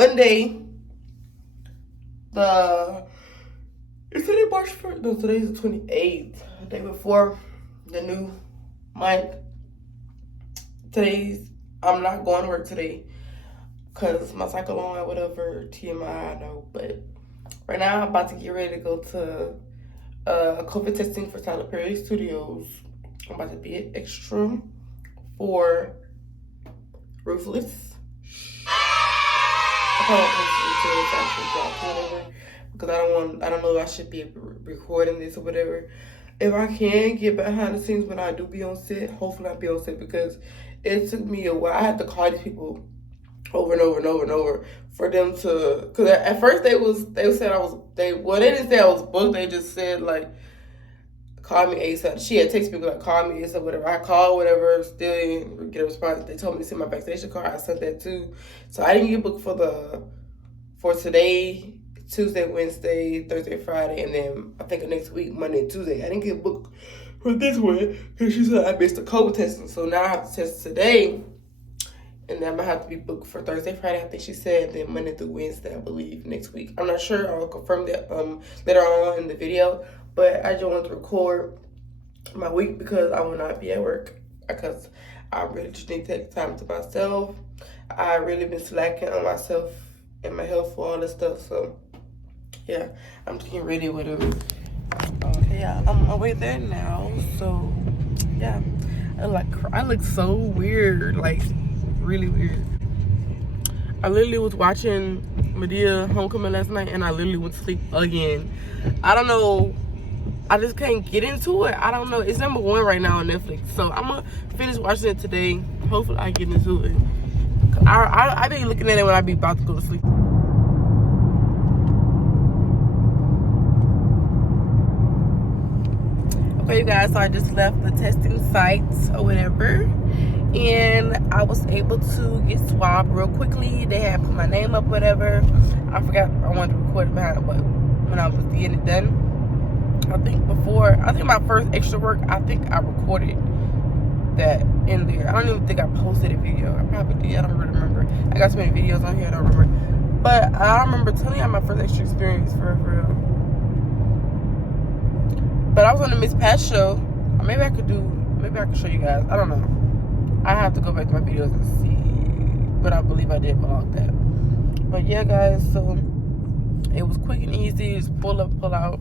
Monday, it's today March 1st. No, today's the 28th. The day before the new month. I'm not going to work today because my cycle on or whatever, TMI, I know. But right now, I'm about to get ready to go to COVID testing for Tyler Perry Studios. I'm about to be an extra for Ruthless. I probably won't post it because I don't know if I should be recording this or whatever. If I can get behind the scenes when I do be on set, hopefully I'll be on set, because it took me a while. I had to call these people over and over and over and over for them to, because at first they said they didn't say I was booked. They just said like, call me ASAP. She had texted people like, call me ASAP, whatever. I called, whatever, still didn't get a response. They told me to send my vaccination card. I sent that too. So I didn't get booked for today, Tuesday, Wednesday, Thursday, Friday, and then I think next week, Monday and Tuesday. I didn't get booked for this one because she said I missed the COVID testing. So now I have to test today, and then I'm going to have to be booked for Thursday, Friday, I think she said, then Monday through Wednesday, I believe, next week. I'm not sure. I'll confirm that later on in the video, but I just wanted to record my week because I will not be at work, because I really just need to take time to myself. I really been slacking on myself and my health for all this stuff, so yeah, I'm just getting ready, whatever. Okay, yeah, I'm on my way there now, so yeah, I look so weird, like really weird. I literally was watching Medea Homecoming last night, and I literally went to sleep again. I don't know, I just can't get into it. I don't know, it's #1 right now on Netflix, so I'm gonna finish watching it today. Hopefully I get into it. I be looking at it when I be about to go to sleep. Okay, you guys, so I just left the testing sites or whatever, and I was able to get swabbed real quickly. They had put my name up, whatever. I forgot I wanted to record it behind it, but when I was getting it done, I think my first extra work, I think I recorded that in there. I don't even think I posted a video. I probably did. I don't really remember. I got so many videos on here, I don't remember. But I remember telling you my first extra experience for real. But I was on the Miss Pat show. Maybe I could show you guys. I don't know. I have to go back to my videos and see. But I believe I did vlog that. But yeah, guys, so it was quick and easy. Just pull up, pull out.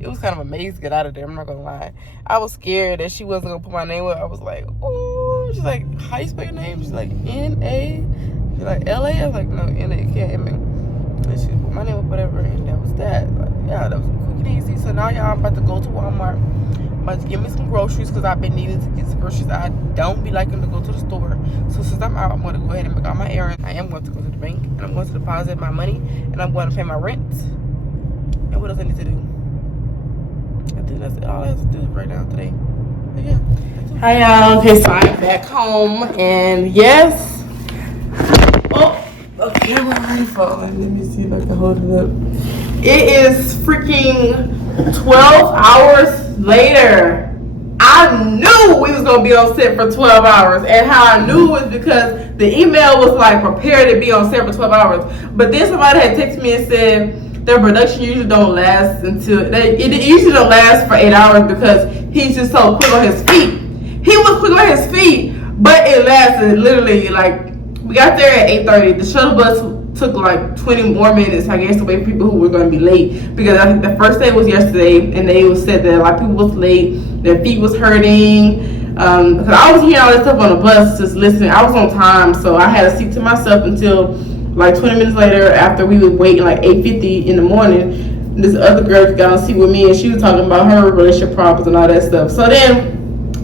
It was kind of amazing to get out of there, I'm not gonna lie. I was scared that she wasn't gonna put my name up. I was like, oh, she's like, how you spell your name? She's like, N-A. She's like, L-A? I was like, no, N-A, can't M-A. And she put my name up, whatever, and that was that. Like, yeah, that was quick and easy. So now, y'all, I'm about to go to Walmart. I'm about to get me some groceries because I've been needing to get some groceries. I don't be liking to go to the store. So since I'm out, I'm going to go ahead and make all my errands. I am going to go to the bank, and I'm going to deposit my money, and I'm going to pay my rent. And what else I need to do? I think that's all I have to do right now today. But yeah. Hi, y'all. Okay, so I'm back home, and yes. Oh, the camera already falling. Let me see if I can hold it up. It is freaking 12 hours later. I knew we was gonna be on set for 12 hours, and how I knew was because the email was like, prepare to be on set for 12 hours. But then somebody had texted me and said, their production usually don't last it usually don't last for 8 hours because he's just so quick on his feet. He was quick on his feet, but it lasted literally like, we got there at 8:30. The shuttle bus took like 20 more minutes, I guess, to wait for people who were going to be late, because I think the first day was yesterday, and they said that a lot of people was late, their feet was hurting. Because I was hearing all this stuff on the bus, just listening. I was on time, so I had a seat to myself until like 20 minutes later, after we were waiting like 8:50 in the morning. This other girl got on seat with me, and she was talking about her relationship problems and all that stuff. So then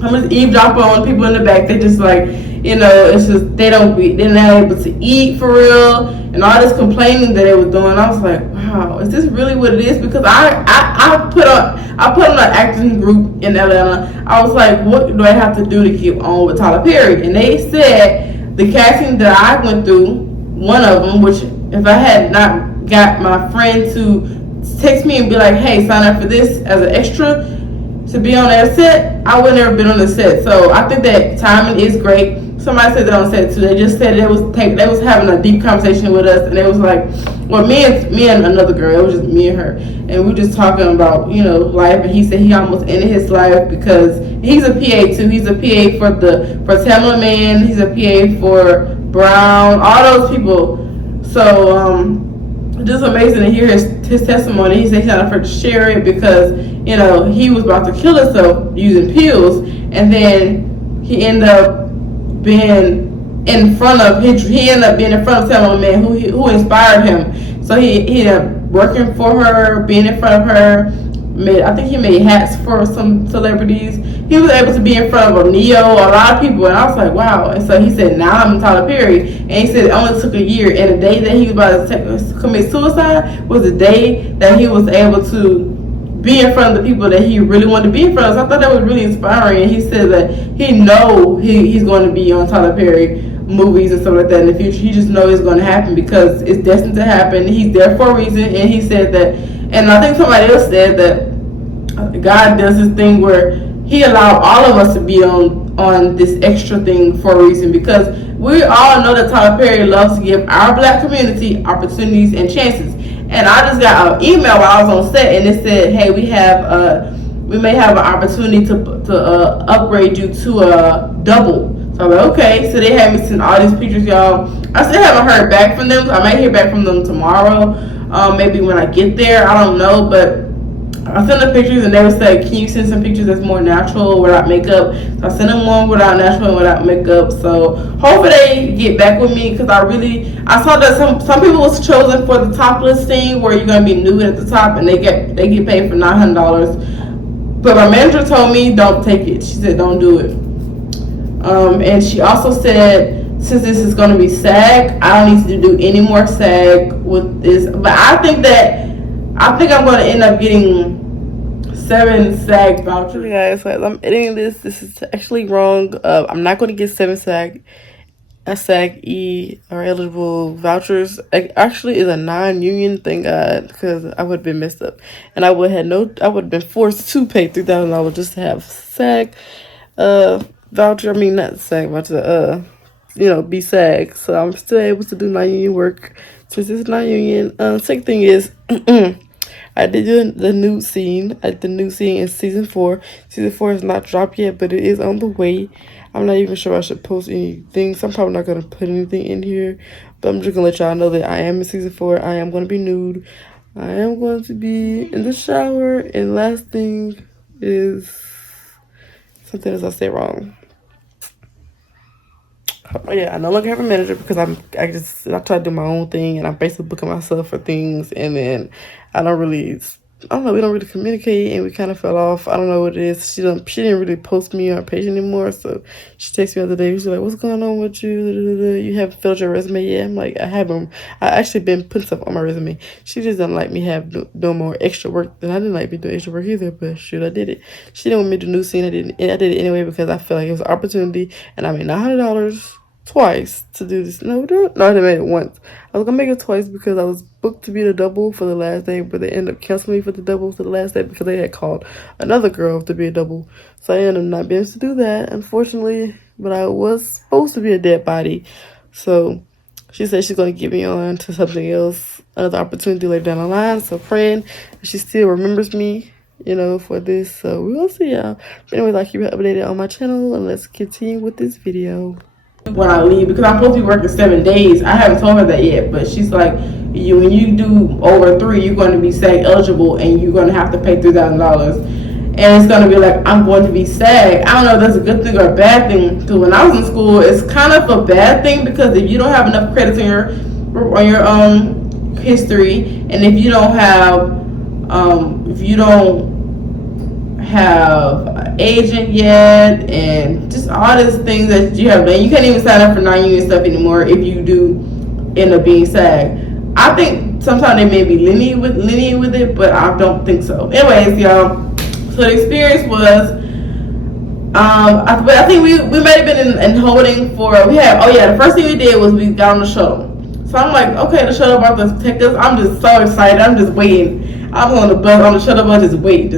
I'm just eavesdropping on people in the back. They just like, you know, it's just they're not able to eat for real, and all this complaining that they were doing. I was like, wow, is this really what it is? Because I put on an acting group in Atlanta. I was like, what do I have to do to keep on with Tyler Perry? And they said the casting that I went through, one of them, which if I had not got my friend to text me and be like, hey, sign up for this as an extra to be on that set, I would have never been on the set. So I think that timing is great. somebody said that on set too. They just said they was having a deep conversation with us, and it was like, well, me and another girl. It was just me and her, and we were just talking about life. And he said he almost ended his life because he's a PA too. He's a PA for Tamla Man. He's a PA for Brown. All those people. So just amazing to hear his testimony. He said he's not afraid to share it because he was about to kill himself using pills, and then he ended up being in front of Tamla Man who inspired him. So he ended up working for her, being in front of her. I think he made hats for some celebrities. He was able to be in front of a lot of people, and I was like, wow. And so he said, now I'm Tyler Perry, and he said it only took a year. And the day that he was about to commit suicide was the day that he was able to be in front of the people that he really wanted to be in front of. So I thought that was really inspiring. And he said that he's going to be on Tyler Perry movies and stuff like that in the future. He just knows it's going to happen because it's destined to happen. He's there for a reason. And he said that, and I think somebody else said that God does this thing where he allowed all of us to be on this extra thing for a reason, because we all know that Tyler Perry loves to give our black community opportunities and chances. And I just got an email while I was on set, and it said, hey, we may have an opportunity to upgrade you to a double. So I'm like, okay. So they had me send all these pictures, y'all. I still haven't heard back from them. I might hear back from them tomorrow, maybe when I get there. I don't know, but I sent them pictures, and they would say, can you send some pictures that's more natural without makeup? So I sent them one without natural and without makeup. So hopefully they get back with me, because I saw that some people was chosen for the topless scene where you're gonna be nude at the top, and they get paid for $900. But my manager told me don't take it. She said don't do it. And she also said, since this is gonna be SAG, I don't need to do any more SAG with this. But I think I'm going to end up getting 7 SAG vouchers. Hey guys, I'm editing this. This is actually wrong. I'm not going to get 7 SAG-E or eligible vouchers. It actually is a non-union, thank God, because I would have been messed up. And I would have been forced to pay $3,000 just to have SAG voucher. I mean, not SAG voucher, be SAG. So I'm still able to do non-union work since it's non-union. Second thing is, I did do the nude scene. I did the nude scene in season 4. Season 4 is not dropped yet, but it is on the way. I'm not even sure I should post anything, so I'm probably not going to put anything in here. But I'm just going to let y'all know that I am in season 4. I am going to be nude. I am going to be in the shower. And last thing is something else I said wrong. Oh yeah, I no longer have a manager because I try to do my own thing, and I'm basically booking myself for things, and then we don't really communicate, and we kind of fell off. I don't know what it is. She didn't really post me on her page anymore, so she texted me the other day. She's like, what's going on with you? You haven't filled your resume yet? I'm like, I haven't. I actually been putting stuff on my resume. She just doesn't like me doing more extra work, and I didn't like me doing extra work either, but shoot, I did it. She didn't want me to do new scene. I did it anyway because I felt like it was an opportunity, and I made $900 twice to do this. No, I made it once. I was gonna make it twice because I was booked to be the double for the last day, but they ended up canceling me for the double for the last day because they had called another girl to be a double. So I ended up not being able to do that, unfortunately. But I was supposed to be a dead body. So she said she's gonna get me on to something else, another opportunity later down the line. So praying she still remembers me, for this. So we will see y'all. But anyways, I'll keep you updated on my channel, and let's continue with this video. When I leave, because I'm supposed to be working 7 days. I haven't told her that yet, but she's like, when you do over 3, you're going to be SAG eligible, and you're going to have to pay $3,000. And it's going to be like, I'm going to be SAG. I don't know if that's a good thing or a bad thing. Because when I was in school, it's kind of a bad thing, because if you don't have enough credits on your history, and if you don't have an agent yet, and just all these things that you have done, you can't even sign up for non-union stuff anymore if you do end up being SAG. I think sometimes they may be lenient with it, but I don't think so. Anyways, y'all, so the experience was I think we might have been in holding for, the first thing we did was we got on the shuttle. So I'm like, okay, the shuttle about to take us. I'm just so excited. I'm just waiting. I'm on the bus, on the shuttle bus, just waiting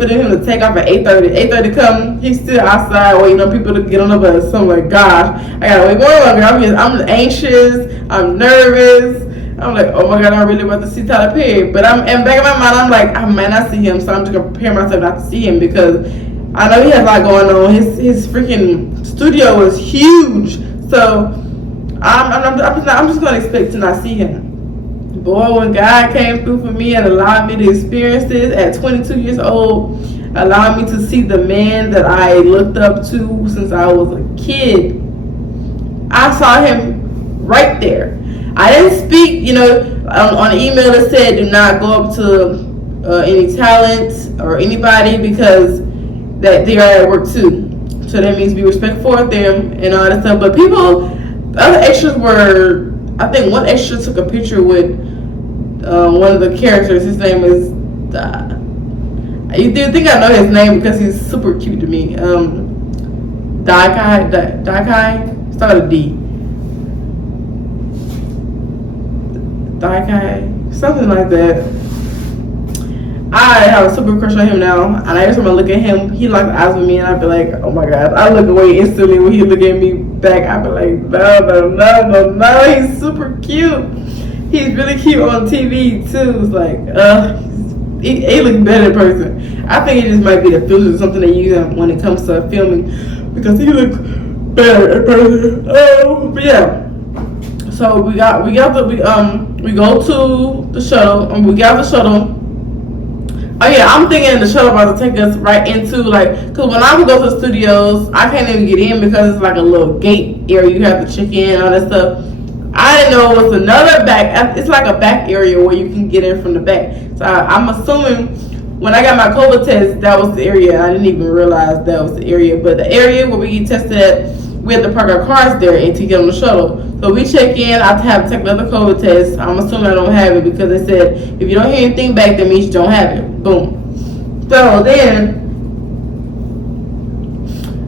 for him to take off at 8:30. 8:30 come, he's still outside waiting on people to get on the bus. So I'm like, gosh, I gotta wait more longer. I'm anxious, I'm nervous. I'm like, oh my god, I really want to see Tyler Perry. But in back of my mind, I'm like, I might not see him, so I'm just gonna prepare myself not to see him because I know he has a lot going on. His freaking studio is huge, so I'm just gonna expect to not see him. Boy, when God came through for me and allowed me to experience this at 22 years old, allowed me to see the man that I looked up to since I was a kid, I saw him right there. I didn't speak, on the email it said do not go up to any talent or anybody because that they are at work too. So that means be respectful of them and all that stuff. But the other extras were, I think one extra took a picture with one of the characters. His name is, you do think I know his name because he's super cute to me. Daikai, start with a D. Daikai, something like that. I have a super crush on him now, and every time I look at him, he locks eyes with me, and I be like, oh my god. I look away instantly when he look at me back. I be like, no, he's super cute. He's really cute on TV too. It's like, he looks better in person. I think it just might be the filters or something they use when it comes to filming, because he looks better in person. But yeah. So we go to the shuttle, and we got the shuttle. Oh yeah, I'm thinking the shuttle about to take us right into cause when I would go to the studios, I can't even get in because it's like a little gate area you have to check in, all that stuff. I didn't know it was another back. It's like a back area where you can get in from the back. So I'm assuming when I got my COVID test, that was the area. I didn't even realize that was the area, but the area where we get tested at, we had to park our cars there and to get on the shuttle. So we check in, I have to take another COVID test. I'm assuming I don't have it because they said if you don't hear anything back, that means you don't have it. Boom. So then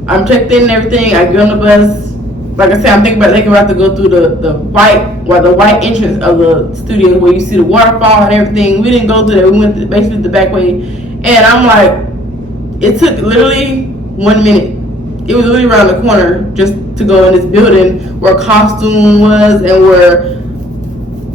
I'm checked in and everything. I get on the bus. Like I said, I'm thinking about to go through the white entrance of the studio where you see the waterfall and everything. We didn't go through that. We went basically the back way. And I'm like, it took literally 1 minute. It was literally around the corner just to go in this building where costume was and where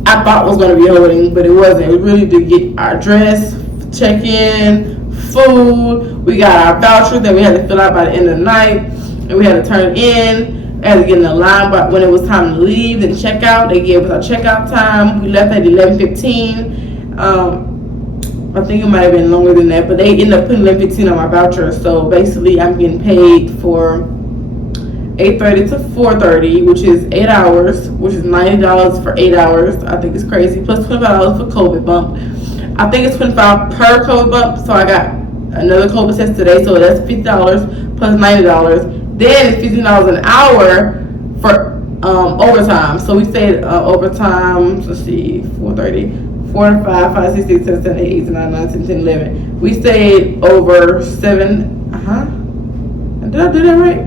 I thought was going to be holding, but it wasn't. It was really to get our dress, check in, food. We got our voucher that we had to fill out by the end of the night, and we had to turn it in. I had to get in the line, but when it was time to leave and check out, they gave us our checkout time. We left at 11:15. I think it might have been longer than that, but they ended up putting 11:15 on my voucher. So basically, I'm getting paid for 8:30 to 4:30, which is 8 hours, which is $90 for 8 hours. I think it's crazy. Plus $25 for COVID bump. I think it's $25 per COVID bump. So I got another COVID test today, so that's $50 plus $90. Then it's $15 an hour for overtime. So we stayed overtime. Let's see, 4:30. 4, 5, 5, 6, 7, 8, 8, 9, 9, 10, 10, 11. We stayed over 7. Did I do that right?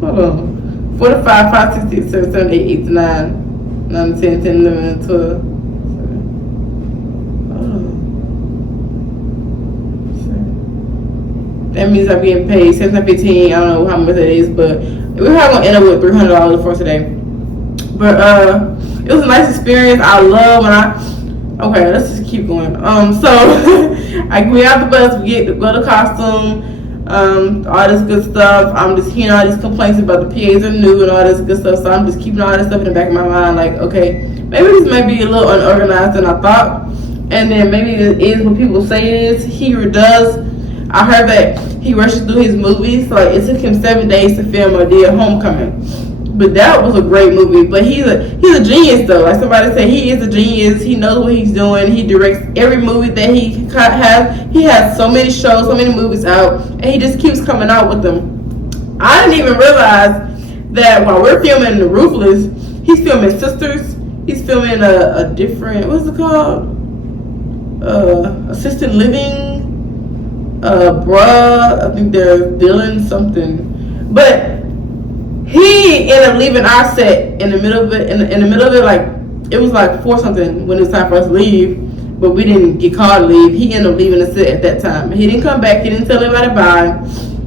Hold on. 4 to 5, 5, 6, 7, 7, 8, 8 to 9, 9 to 10, 10, 11, 12. That means I'm getting paid 7.15. I don't know how much that is, but we're probably gonna end up with $300 for today. But it was a nice experience. I love okay, let's just keep going. So we out the bus, we go to costume, all this good stuff. I'm just hearing all these complaints about the PAs are new and all this good stuff. So I'm just keeping all this stuff in the back of my mind, like, okay, maybe this might be a little unorganized than I thought. And then maybe it is what people say it is. He does. I heard that he rushes through his movies. So it took him 7 days to film A Day of Homecoming. But that was a great movie. But he's a genius though. Like somebody said, he is a genius. He knows what he's doing. He directs every movie that he has. He has so many shows, so many movies out, and he just keeps coming out with them. I didn't even realize that while we're filming The Ruthless, he's filming Sisters. He's filming a different, what's it called? Assisted Living. I think they're dealing something. But he ended up leaving our set in the middle of it. In the middle of it, like it was like 4 something when it was time for us to leave. but we didn't get called to leave. He ended up leaving the set at that time. He didn't come back. He didn't tell anybody bye.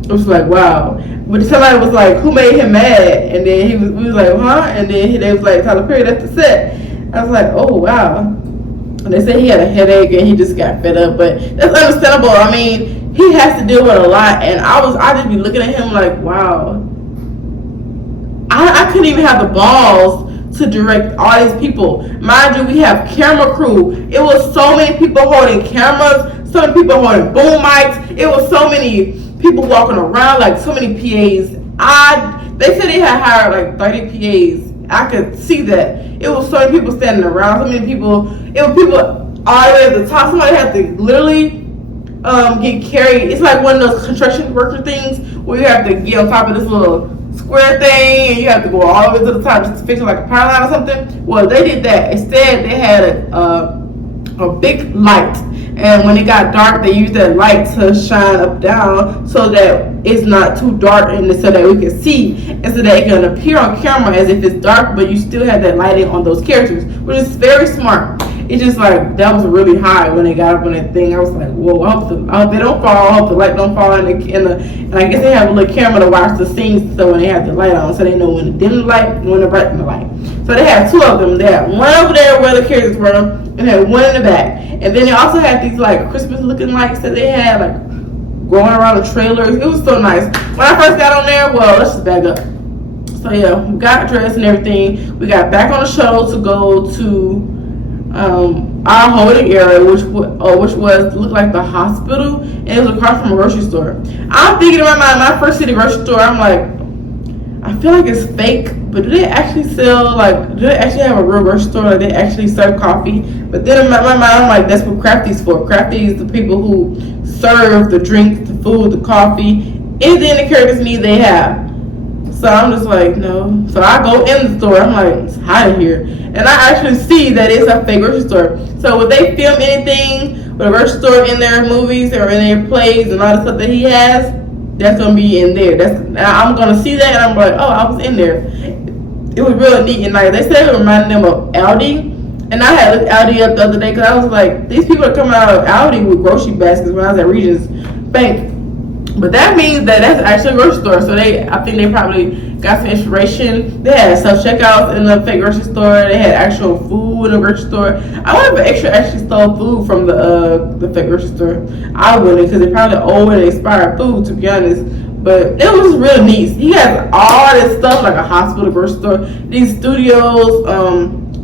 It was like, wow. But somebody was like, who made him mad? And then we was like, huh? And then they was like, Tyler Perry, that's the set. I was like, oh, wow. And they said he had a headache and he just got fed up. But that's understandable. I mean, he has to deal with a lot. And I just be looking at him like, wow. I couldn't even have the balls to direct all these people. Mind you, we have camera crew. It was so many people holding cameras, so many people holding boom mics. It was so many people walking around, like so many PAs. They said they had hired like 30 PAs. I could see that. It was so many people standing around, so many people. It was people all the way at the top. Somebody had to literally get carried. It's like one of those construction worker things where you have to get on top of this little square thing and you have to go all the way to the top just to fix it like a power line or something. Well, they did that. Instead, they had a big light, and when it got dark, they used that light to shine up down so that it's not too dark, and so that we can see, and so that it can appear on camera as if it's dark, but you still have that lighting on those characters, which is very smart. It's just like, that was really high when they got up on that thing. I was like, whoa, I hope they don't fall. I hope the light don't fall and I guess they have a little camera to watch the scenes so when they have the light on, so they know when to dim the light and when to brighten the light. So they had two of them. They had one over there where the characters were and had one in the back. And then they also had these like Christmas looking lights that they had like going around the trailers. It was so nice. When I first got on there, well, let's just back up. So yeah, we got dressed and everything. We got back on the shuttle to go to our holding area, which was looked like the hospital, and it was across from a grocery store. I'm thinking in my mind, when I first see the grocery store, I'm like, I feel like it's fake, but do they actually sell, like, do they actually have a real grocery store? Like, they actually serve coffee? But then in my mind, I'm like, that's what Crafty's for. Crafty is the people who serve the drinks, the food, the coffee, anything the characters need, they have. So I'm just like, no. So I go in the store. I'm like, it's hot in here. And I actually see that it's a fake grocery store. So when they film anything with a grocery store in their movies or in their plays and all the stuff that he has, that's going to be in there. I'm going to see that and I'm like, oh, I was in there. It was real neat and nice. They said it reminded them of Aldi. And I had looked Aldi up the other day because I was like, these people are coming out of Aldi with grocery baskets when I was at Regent's Bank. But that means that that's actually a grocery store. So I think they probably got some inspiration. They had self-checkouts in the fake grocery store. They had actual food in the grocery store. I wonder if Extra actually stole food from the fake grocery store. I wouldn't, because they probably old and expired food, to be honest. But it was real neat. He has all this stuff, like a hospital, grocery store. These studios,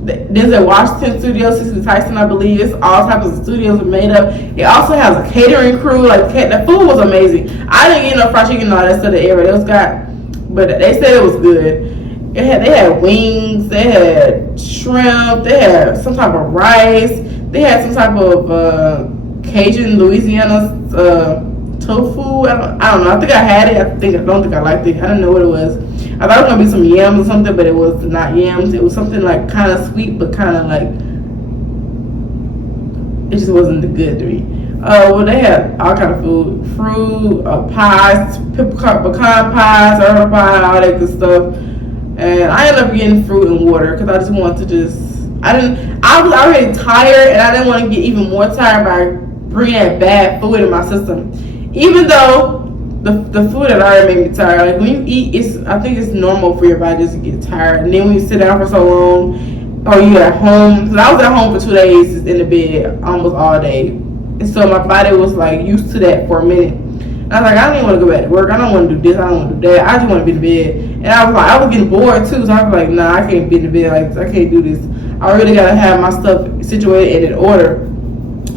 Denzel Washington Studios, Cicely Tyson, I believe. It's all types of studios are made up. It also has a catering crew. Like, the food was amazing. I didn't get no fried chicken and all that stuff that everybody else got, but they said it was good. They had wings, they had shrimp, they had some type of rice, they had some type of Cajun Louisiana tofu. I don't know. I think I had it. I don't think I liked it. I didn't know what it was. I thought it was gonna be some yams or something, but it was not yams. It was something like kind of sweet, but kind of like, it just wasn't good to me. Well, they had all kind of food, fruit, pies, pecan pies, herbal pie, all that good stuff. And I ended up getting fruit and water because I just wanted to I was already tired, and I didn't want to get even more tired by bringing that bad food in my system. Even though the food had already made me tired. Like, when you eat, I think it's normal for your body just to get tired. And then when you sit down for so long, or you're at home, because I was at home for 2 days in the bed almost all day. And so my body was like used to that for a minute. And I was like, I don't even want to go back to work. I don't want to do this. I don't want to do that. I just want to be in bed. And I was like, I was getting bored too. So I was like, nah, I can't be in the bed like this. I can't do this. I really got to have my stuff situated and in order.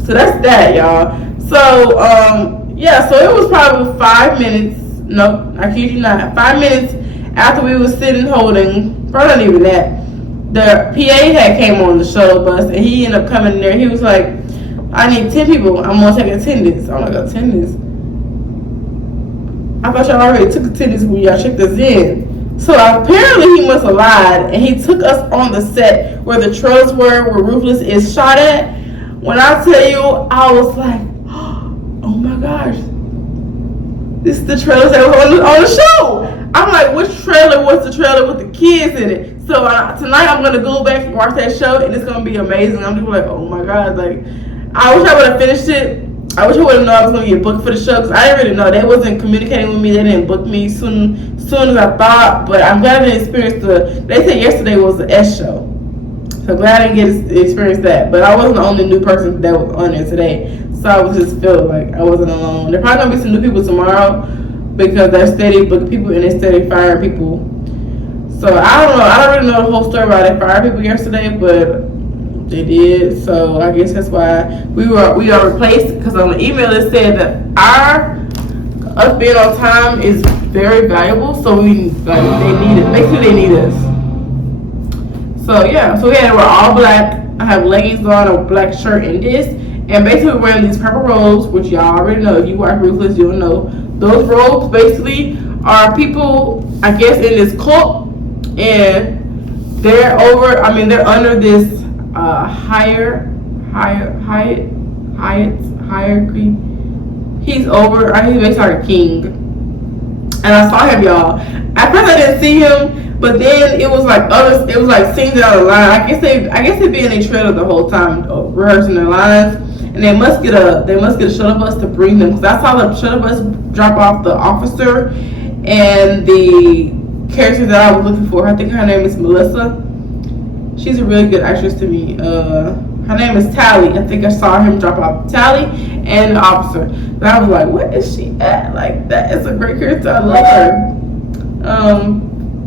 So that's that, y'all. So, yeah, so it was probably 5 minutes. Nope, I kid you not. 5 minutes after we were sitting holding, probably not even that, the PA had came on the shuttle bus, and he ended up coming in there. He was like, I need 10 people. I'm going to take attendance. I'm like, attendance? I thought y'all already took attendance when y'all checked us in. So apparently he must have lied, and he took us on the set where the trailers were, where Ruthless is shot at. When I tell you, I was like, oh my gosh, this is the trailers that were on the show. I'm like, which trailer was the trailer with the kids in it? So tonight I'm going to go back and watch that show, and it's going to be amazing. I'm just like, oh my God, like, I wish I would have finished it. I wish I would have known I was going to get booked for the show, because I didn't really know. They wasn't communicating with me. They didn't book me soon as I thought. But I'm glad I didn't experience they said yesterday was the S show. So glad I didn't get to experience that. But I wasn't the only new person that was on there today. So I was just feel like I wasn't alone. There probably going to be some new people tomorrow, because they're steady booking people and they're steady firing people. So I don't know. I don't really know the whole story about they fired people yesterday, but they did. So I guess that's why we are replaced, because on the email it said that us being on time is very valuable. So they need it. Basically they need us. So yeah. So yeah, we're all black. I have leggings on, a black shirt, and this. And basically we're wearing these purple robes, which y'all already know. If you watch Ruthless, you'll know. Those robes basically are people, I guess, in this cult, and they're under this hierarchy. He's basically like a king. And I saw him, y'all. At first I didn't see him, but then it was like scenes out of line. I guess they be in a trailer the whole time, rehearsing their lines. And they must get a shuttle bus to bring them, because I saw the shuttle bus drop off the officer and the character that I was looking for. I think her name is Melissa. She's a really good actress to me. Her name is Tally. I think I saw him drop off Tally and the officer. And I was like, where is she at? Like, that is a great character. I love her.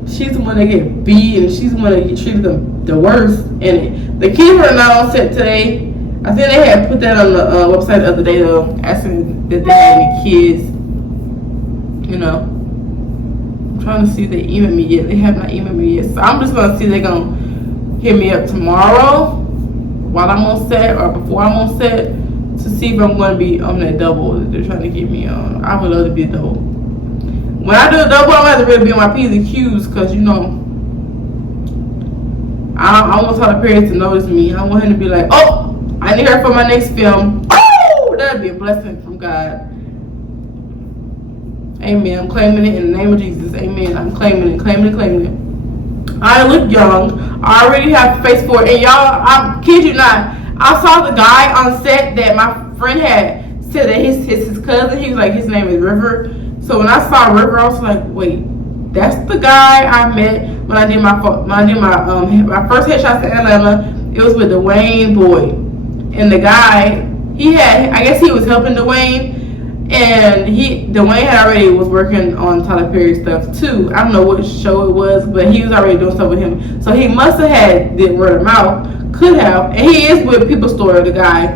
She's the one that get beat, and she's the one that get treated the worst in it. The kids were not on set today. I think they had put that on the website the other day, though, asking if they had any kids. You know, I'm trying to see if they emailed me yet. They have not emailed me yet, so I'm just gonna see if they're gonna hit me up tomorrow while I'm on set or before I'm on set to see if I'm gonna be on that double that they're trying to get me on. I would love to be a double. When I do a double, I'm gonna have to really be on my P's and Q's, because you know, I want Tyler Perry to notice me. I want him to be like, oh, I need her for my next film. Oh, that'd be a blessing from God. Amen. I'm claiming it in the name of Jesus. Amen. I'm claiming it. I look young. I already have a face for it. And y'all, I kid you not, I saw the guy on set that my friend had said that his cousin. He was like, his name is River. So when I saw River, I was like, wait, that's the guy I met when I did my first headshots in Atlanta. It was with Dwayne Boyd. And the guy, I guess he was helping Dwayne, and Dwayne had already was working on Tyler Perry stuff too. I don't know what show it was, but he was already doing stuff with him. So he must have did word of mouth, could have, and he is with People Store, the guy,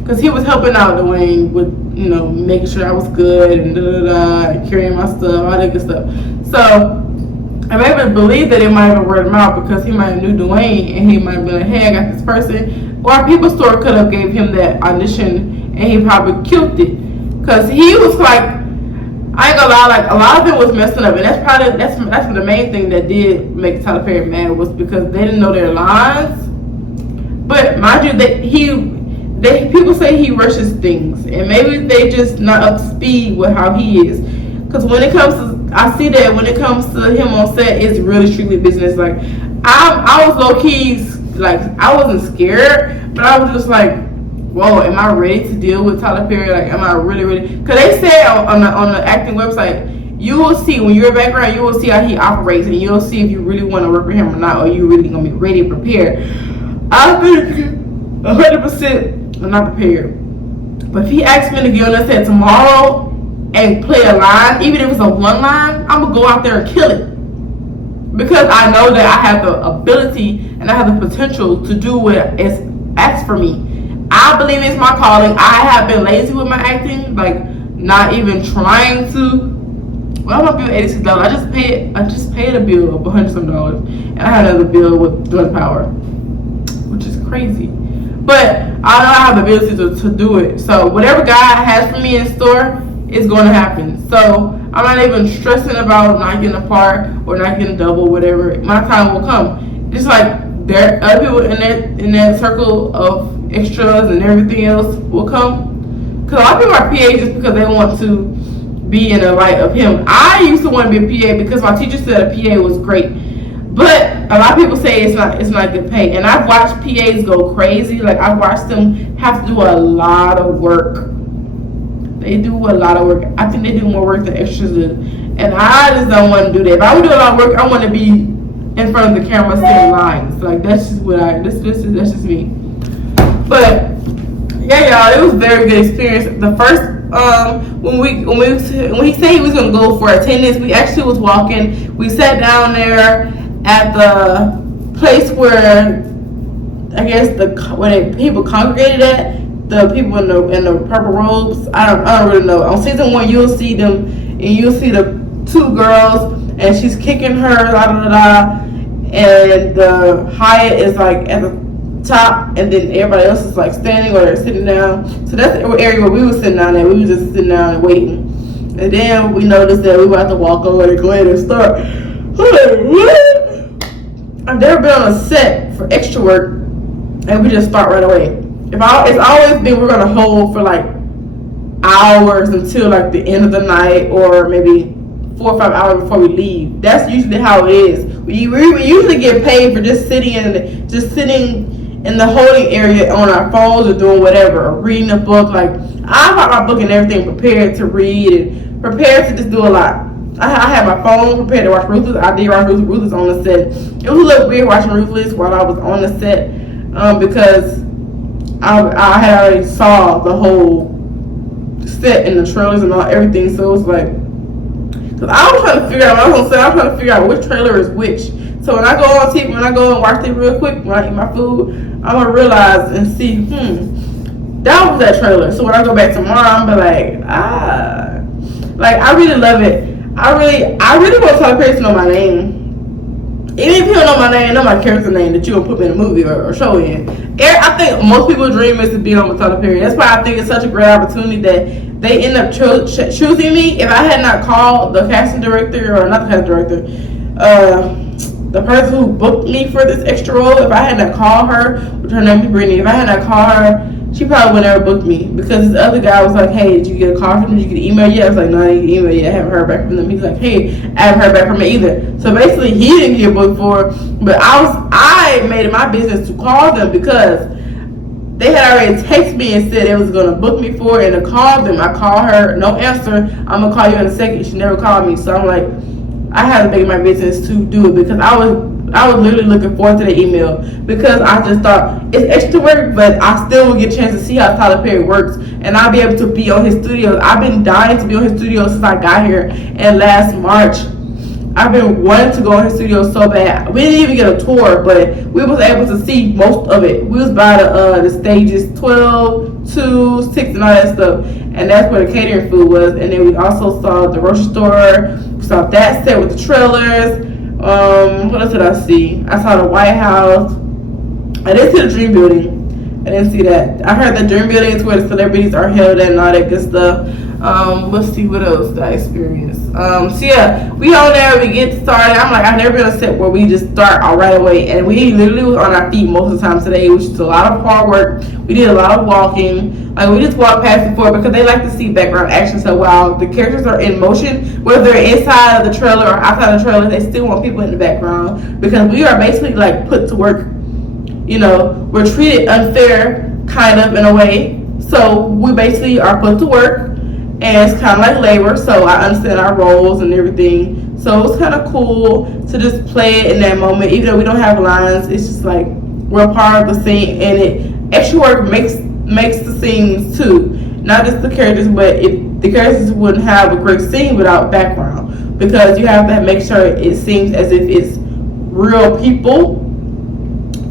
because he was helping out Dwayne with, you know, making sure I was good and and carrying my stuff, all that good stuff. So I maybe believe that it might have been word of mouth, because he might have knew Dwayne, and he might have been like, hey, I got this person. Or People Store could have gave him that audition, and he probably killed it. Because he was like, I ain't gonna lie, like, a lot of it was messing up. And that's the main thing that did make Tyler Perry mad, was because they didn't know their lines. But mind you, people say he rushes things, and maybe they just not up to speed with how he is. Because when it comes to, I see that when it comes to him on set, it's really strictly business. Like, I was low key, like, I wasn't scared, but I was just like, whoa, am I ready to deal with Tyler Perry? Like, am I really ready? Because they said on the acting website, you will see, when you're a background, you will see how he operates, and you'll see if you really want to work with him or not, or you really going to be ready and prepared. I think 100% I'm not prepared. But if he asks me to get on that set tomorrow and play a line, even if it's a one line, I'm going to go out there and kill it. Because I know that I have the ability and I have the potential to do what is asked for me. I believe it's my calling. I have been lazy with my acting, like not even trying to. Well, I'm gonna bill $86. I just paid a bill of $100 some, and I had another bill with Joint Power, which is crazy. But I know I have the ability to do it. So whatever God has for me in store is going to happen. So I'm not even stressing about not getting a part or not getting a double, whatever. My time will come. Just like there other people in that circle of extras and everything else will come. Because a lot of people are PA just because they want to be in the light of him. I used to want to be a PA because my teacher said a PA was great. But a lot of people say it's not good pay, and I've watched PAs go crazy. Like I've watched them have to do a lot of work. They do a lot of work. I think they do more work than extras do, and I just don't want to do that. If I would do a lot of work, I want to be in front of the camera saying lines. Like that's just what that's just me. But yeah, y'all, it was a very good experience. The first when he said he was gonna go for attendance, we actually was walking. We sat down there at the place where I guess where people congregated at. The people in the purple robes. I don't really know. On season 1, you'll see them, and you'll see the 2 girls, and she's kicking her, and the Hyatt is like at the top, and then everybody else is like standing or sitting down. So that's the area where we were sitting down there. We were just sitting down and waiting, and then we noticed that we were about to walk over and go ahead and start. I've never been on a set for extra work, and we just start right away. It's always been we're gonna hold for like hours until like the end of the night, or maybe 4 or 5 hours before we leave. That's usually how it is. We usually get paid for just sitting in the holding area on our phones or doing whatever, or reading a book. Like I have my book and everything prepared to read and prepared to just do a lot. I had my phone prepared to watch Ruthless. I did watch Ruthless on the set. It was a little weird watching Ruthless while I was on the set because I had already saw the whole set and the trailers and everything, so it was like, cause I was trying to figure out. I was trying to figure out which trailer is which. So when I go on TV, when I go and watch it real quick, when I eat my food, I'm gonna realize and see, that was that trailer. So when I go back tomorrow, I'm be like, like I really love it. I really want Tyler Perry to know my name. Even if you don't know my name, know my character name that you're going to put me in a movie or show in. I think most people's dream is to be on with Tyler Perry. That's why I think it's such a great opportunity that they end up choosing me. If I had not called the casting director, or not the casting director, the person who booked me for this extra role, if I had not called her, which her name is Brittany, if I had not called her, she probably would never book me, because this other guy was like, hey, did you get a call from them? Did you get an email yet? I was like, no, I didn't get an email yet. I haven't heard back from them. He's like, hey, I haven't heard back from me either. So basically, he didn't get booked for, but I made it my business to call them, because they had already texted me and said they was going to book me for it, and to call them. I called her, no answer. I'm going to call you in a second. She never called me. So I'm like, I had to make it my business to do it, because I was literally looking forward to the email, because I just thought it's extra work, but I still will get a chance to see how Tyler Perry works, and I'll be able to be on his studios. I've been dying to be on his studios since I got here, and last March I've been wanting to go on his studio so bad. We didn't even get a tour, but we was able to see most of it. We was by the stages 12, 2, 6, and all that stuff, and that's where the catering food was. And then we also saw the grocery store. We saw that set with the trailers. What else did I see? I saw the White House. I didn't see the Dream Building. I didn't see that. I heard the Dream Building is where the celebrities are held at and all that good stuff. Let's see what else did I experience. So yeah, we on there, we get started. I'm like, I've never been on a set where we just start right away, and we literally was on our feet most of the time today, which is a lot of hard work. We did a lot of walking. Like, we just walk past and forth, because they like to see background action. So while the characters are in motion, whether they're inside of the trailer or outside of the trailer, they still want people in the background, because we are basically like put to work. You know, we're treated unfair, kind of, in a way. So we basically are put to work, and it's kind of like labor. So I understand our roles and everything. So it's kind of cool to just play it in that moment, even though we don't have lines. It's just like we're part of the scene, and it extra work makes the scenes too, not just the characters, but the characters wouldn't have a great scene without background, because you have to make sure it seems as if it's real people,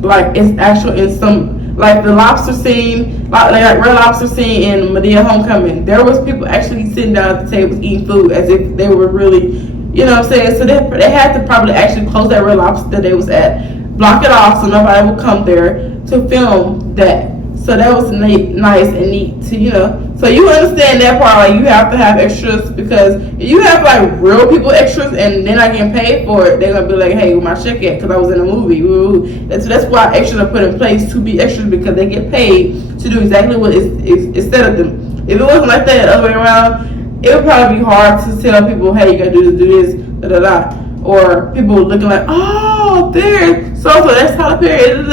like it's actual in some, like the lobster scene, like Red Lobster scene in Medea Homecoming. There was people actually sitting down at the tables eating food as if they were really, you know what I'm saying? So they had to probably actually close that Red Lobster that they was at, block it off so nobody would come there to film that. So that was nice and neat to, you know. So you understand that part, like you have to have extras, because if you have like real people extras and they're not getting paid for it, they're gonna be like, hey, where my check at? Because I was in a movie. Woo. That's why extras are put in place, to be extras, because they get paid to do exactly what is said of them. If it wasn't like that the other way around, it would probably be hard to tell people, hey, you gotta do this, da da da. Or people looking like, oh, oh, there. So that's Tyler Perry.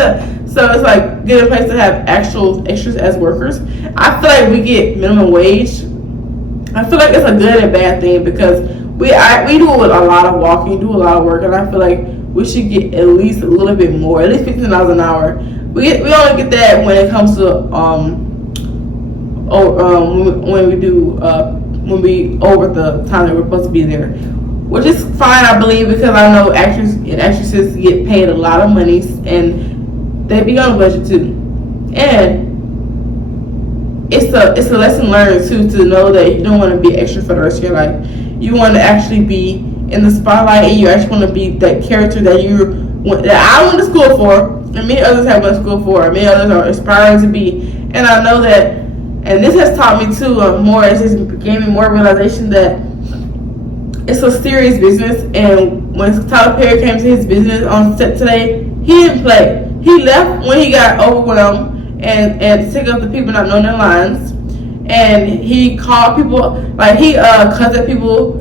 So it's like getting a place to have actual extras as workers. I feel like we get minimum wage. I feel like it's a good and bad thing because we do a lot of walking, do a lot of work, and I feel like we should get at least a little bit more, at least $15 an hour. We only get that when it comes to when we over the time that we're supposed to be there, which is fine, I believe, because I know actors and actresses get paid a lot of money and they be on a budget too, and it's a lesson learned too, to know that you don't want to be extra for the rest of your life. You want to actually be in the spotlight, and you actually want to be that character that I went to school for, and many others have went to school for, and many others are aspiring to be. And I know that, and this has taught me too more. It just gave me more realization that it's a serious business. And when Tyler Perry came to his business on set today, he didn't play. He left when he got overwhelmed and sick of the people not knowing their lines, and he called people, like he cussed at people,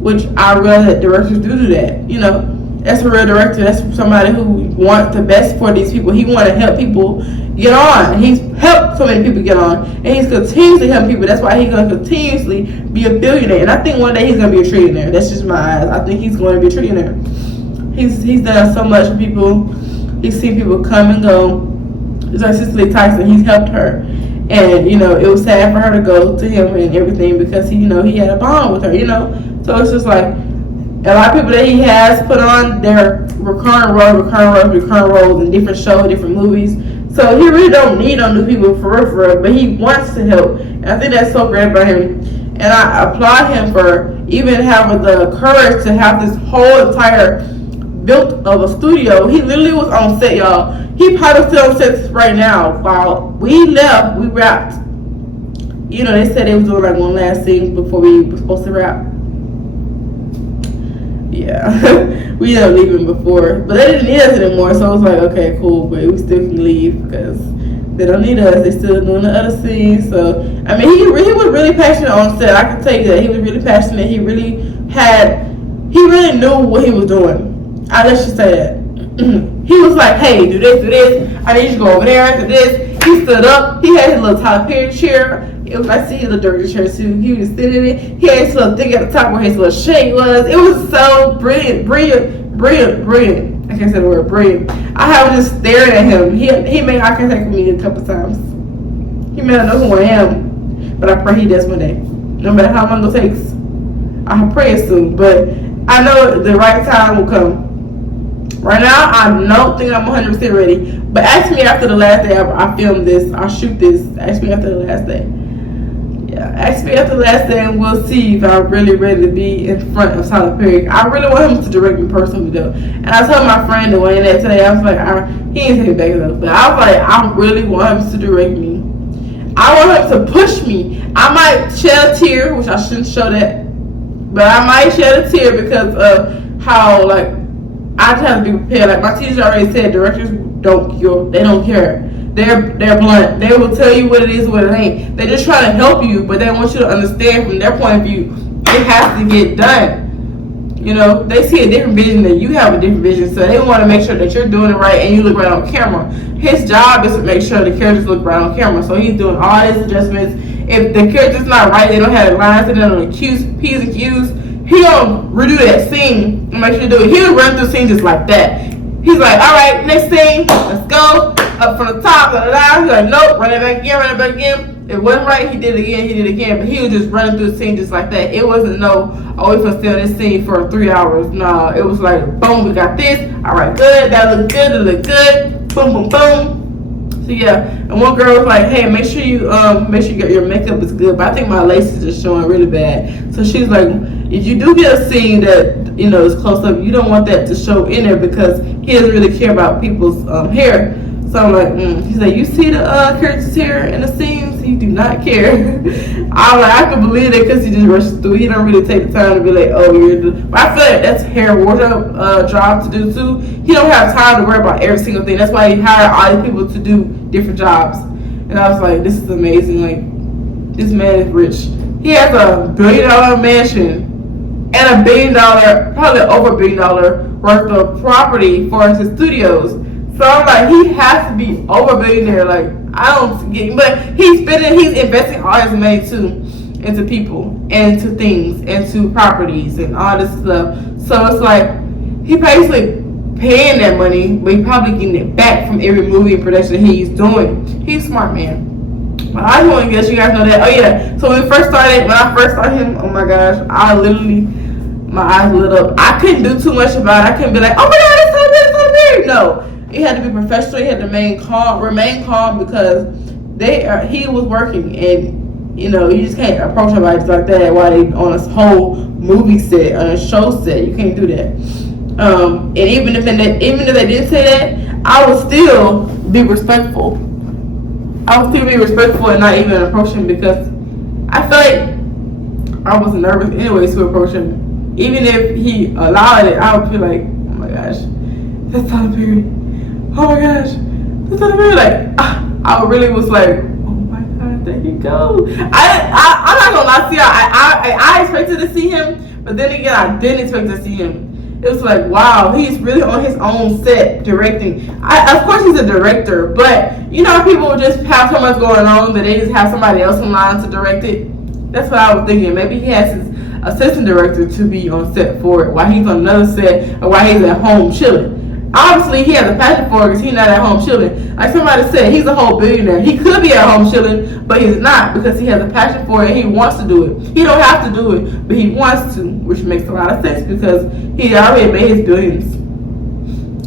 which I realize that directors do that. You know, that's a real director. That's somebody who wants the best for these people. He wants to help people get on. He's helped so many people get on, and he's continuously helping people. That's why he's going to continuously be a billionaire. And I think one day he's going to be a trillionaire. That's just my eyes. I think he's going to be a trillionaire. He's done so much for people. He's seen people come and go. It's like Cicely Tyson. He's helped her, and you know it was sad for her to go to him and everything because he had a bond with her. So it's just like a lot of people that he has put on their recurring roles in different shows, different movies. So he really don't need no new people for real, but he wants to help, and I think that's so great about him. And I applaud him for even having the courage to have this whole entire built of a studio. He literally was on set, y'all. He probably still on set right now. While we left, we wrapped. They said they was doing like one last thing before we were supposed to wrap. Yeah, we ended up leaving before, but they didn't need us anymore. So I was like, okay, cool, but we still can leave because they don't need us. They still doing the other scenes. So I mean, he was really passionate on set. I can tell you that he was really passionate. He really knew what he was doing. Let's just say that. He was like, hey, do this. I need you to go over there, do this. He stood up. He had his little Tyler Perry chair. It was, I see his little dirty chair too. He was sitting in it. He had his little thing at the top where his little shake was. It was so brilliant. I can't say the word brilliant. I was just staring at him. He made eye contact with me a couple times. He may not know who I am, but I pray he does one day. No matter how long it takes, I pray it soon. But I know the right time will come. Right now, I don't think I'm 100% ready. But ask me after the last day I filmed this. I'll shoot this. Ask me after the last day. Yeah, ask me after the last day and we'll see if I'm really ready to be in front of Tyler Perry. I really want him to direct me personally though. And I told my friend Dwayne that today. I was like, he didn't take it back though. But I was like, I really want him to direct me. I want him to push me. I might shed a tear, which I shouldn't show that. But I might shed a tear because of how I just have to be prepared. Like my teacher already said, directors don't care. They're blunt. They will tell you what it is, what it ain't. They just try to help you, but they want you to understand from their point of view, it has to get done. They see a different vision than you have a different vision, so they want to make sure that you're doing it right and you look right on camera. His job is to make sure the characters look right on camera, so he's doing all his adjustments. If the character's not right, they don't have lines, they don't have P's and Q's, he gonna redo that scene and make sure to do it. He'll run through the scene just like that. He's like, all right, next scene, let's go. Up from the top, He's like, nope, run it back again. It wasn't right, he did it again. But he was just running through the scene just like that. It wasn't we gonna stay on this scene for 3 hours. No, it was like, boom, we got this. All right, good, that looked good. Boom, boom, boom. So yeah, and one girl was like, hey, make sure you get your makeup is good. But I think my lace is just showing really bad. So she's like, if you do get a scene that is close up, you don't want that to show in there because he doesn't really care about people's hair. So I'm like, he's like, you see the characters here in the scenes? He do not care. I can believe it because he just rushes through. He don't really take the time to be like, oh, but I feel like that's hair wardrobe job to do too. He don't have time to worry about every single thing. That's why he hired all these people to do different jobs. And I was like, this is amazing. Like, this man is rich. He has $1 billion mansion and $1 billion, probably over $1 billion worth of property for his studios. So I'm like, he has to be over a billionaire. Like, I don't get, but he's investing all his money too into people, into things, into properties, and all this stuff. So it's like he basically paying that money, but he probably getting it back from every movie and production he's doing. He's a smart man. But I just want to let you guys know that. Oh yeah. So when I first saw him, oh my gosh, I literally, my eyes lit up. I couldn't do too much about it. I couldn't be like, oh my god, it's so weird. No, it had to be professional. He had to remain calm because he was working, and you know you just can't approach somebody just like that while they on a whole movie set, on a show set. You can't do that. And even if they didn't say that, I would still be respectful. And not even approach him because I feel like I was nervous anyways to approach him. Even if he allowed it, I would feel like, oh my gosh, that's Tyler Perry. Oh my gosh, that's Tyler Perry. Like, I really was like, oh my god, there you go. I'm not gonna lie to you. I expected to see him, but then again, I didn't expect to see him. It was like, wow, he's really on his own set directing. Of course, he's a director, but you know, people just have so much going on that they just have somebody else in line to direct it. That's what I was thinking. Maybe he has his assistant director to be on set for it while he's on another set or while he's at home chilling. Obviously, he has a passion for it because he's not at home chilling. Like somebody said, he's a whole billionaire. He could be at home chilling, but he's not because he has a passion for it and he wants to do it. He don't have to do it, but he wants to, which makes a lot of sense because he already made his billions.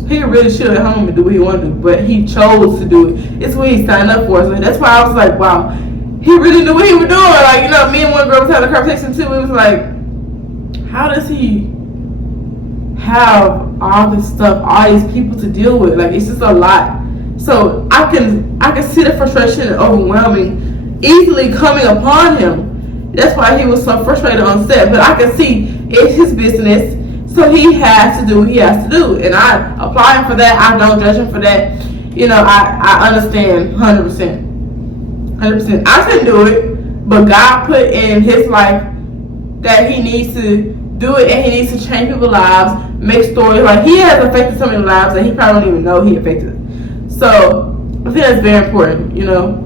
He really should at home and do what he wanted to do, but he chose to do it. It's what he signed up for. So that's why I was like, wow, he really knew what he was doing. Like, you know, me and one girl was having a conversation too. It was like, how does he have all this stuff, all these people to deal with? Like, it's just a lot. So I can see the frustration and overwhelming easily coming upon him. That's why he was so frustrated on set. But I can see it's his business, so he has to do what he has to do, and I applaud him for that. I don't judge him for that. You know, I understand 100%. I couldn't do it, but God put in his life that he needs to do it, and he needs to change people's lives, make stories. Like, he has affected so many lives that he probably don't even know he affected. So I think that's very important, you know,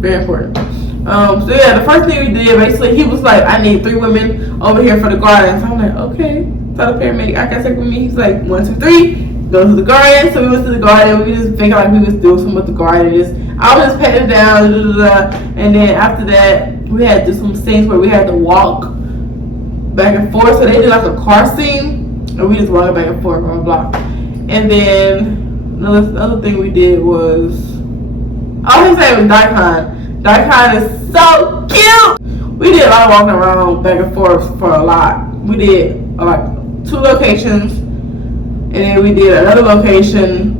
very important. So yeah, the first thing we did, basically, he was like, I need 3 women over here for the garden. So I'm like, okay, tell the paramedic I can take with me. He's like, 1, 2, 3, go to the garden. So we went to the garden. We just thinking like we was doing something with the garden. I was just patting it down, and then after that, we had to do some scenes where we had to walk back and forth. So they did like a car scene, and we just walked back and forth, blah blah blah. And then another thing we did was, his name was Daikon. Daikon is so cute. We did a lot of walking around back and forth for a lot. We did like 2 locations, and then we did another location,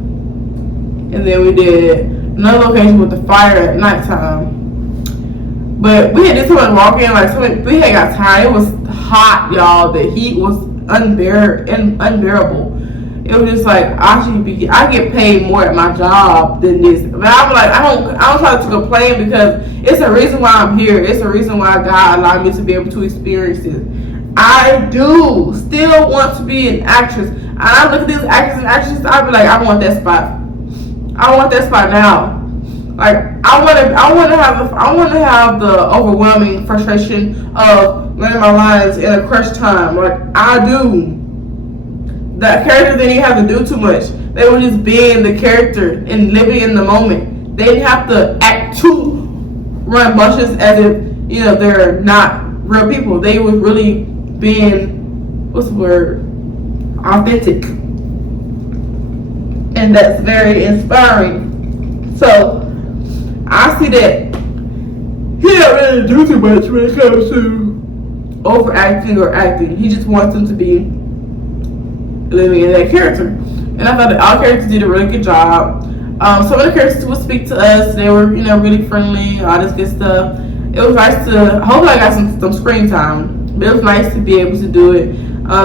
and then we did another location with the fire at nighttime. But we had did so much walking, we had got tired. It was hot, y'all. The heat was unbearable. It was just like, I get paid more at my job than this. But I'm like, I don't try to complain because it's a reason why I'm here. It's a reason why God allowed me to be able to experience it. I do still want to be an actress. And I look at these actors and actresses, I be like, I want that spot. I want that spot now. Like, I want to have the overwhelming frustration of learning my lines in a crush time. Like, I do. The characters didn't have to do too much. They were just being the character and living in the moment. They didn't have to act too rambunctious as if, you know, they're not real people. They were really being, what's the word, authentic. And that's very inspiring. So I see that he don't really do too much when it comes to overacting or acting. He just wants them to be living in that character. And I thought that all characters did a really good job. Some of the characters would speak to us. They were, you know, really friendly, all this good stuff. It was nice to, hopefully I got some screen time. But it was nice to be able to do it.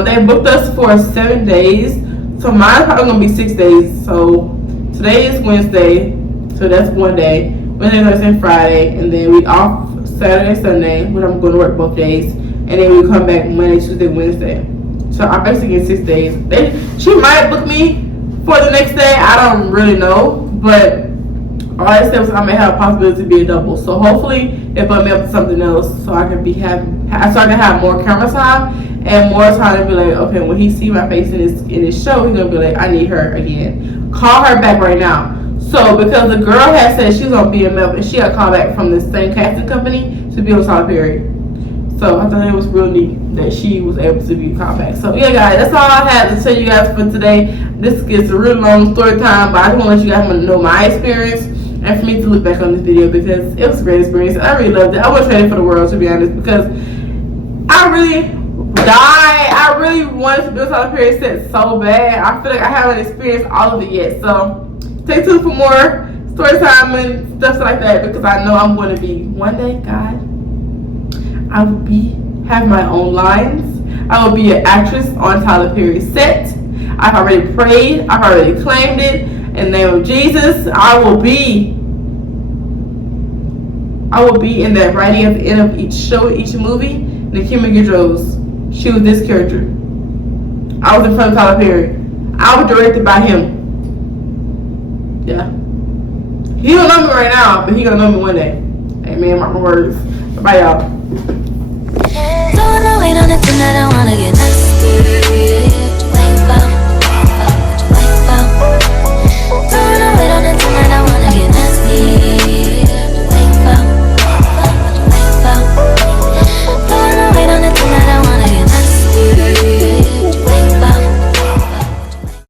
They booked us for 7 days. So mine's probably going to be 6 days. So today is Wednesday. So that's 1 day. Wednesday, Thursday, and Friday. And then we off Saturday, Sunday, when I'm going to work both days. And then we come back Monday, Tuesday, Wednesday. So I basically get 6 days. She might book me for the next day. I don't really know, but all I said was I may have a possibility to be a double. So hopefully they put me up to something else, so I can have more camera time and more time to be like, okay, when he see my face in this show, he's gonna be like, I need her again. Call her back right now. So because the girl had said she was on BMF and she got called back from the same casting company to be on Tyler Perry. So I thought it was real neat that she was able to be called back. So yeah, guys, that's all I had to tell you guys for today. This gets a really long story time, but I just want to let you guys know my experience and for me to look back on this video because it was a great experience. I really loved it. I would trade it for the world, to be honest, because I really wanted to build Tyler Perry set so bad. I feel like I haven't experienced all of it yet. So stay tuned for more story time and stuff like that because I know I'm going to be one day, God, I will have my own lines. I will be an actress on Tyler Perry's set. I've already prayed. I've already claimed it. In the name of Jesus, I will be in that writing at the end of each show, each movie. Nikki McGidrose, she was this character. I was in front of Tyler Perry. I was directed by him. Yeah. He don't know me right now, but he gonna know me one day. Amen, mark my words. Bye, y'all. Don't wanna wait on a thing, I don't wanna get nasty.